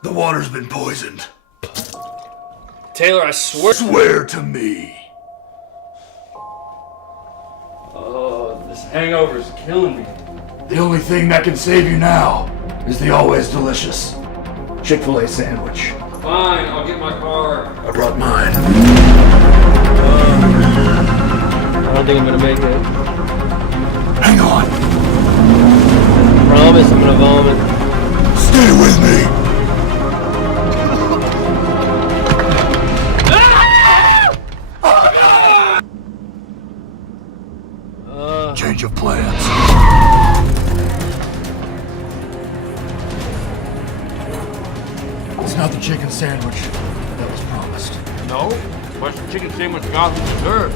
The water's been poisoned. Taylor, I swear. Swear to me. Oh, this hangover is killing me. The only thing that can save you now is the always delicious Chick-fil-A sandwich. Fine, I'll get my car. I brought mine. I don't think I'm gonna make it. Hang on. Promise I'm gonna vomit. Stay with me. Change of plans. It's not the chicken sandwich that was promised. No? What's the chicken sandwich got with dessert?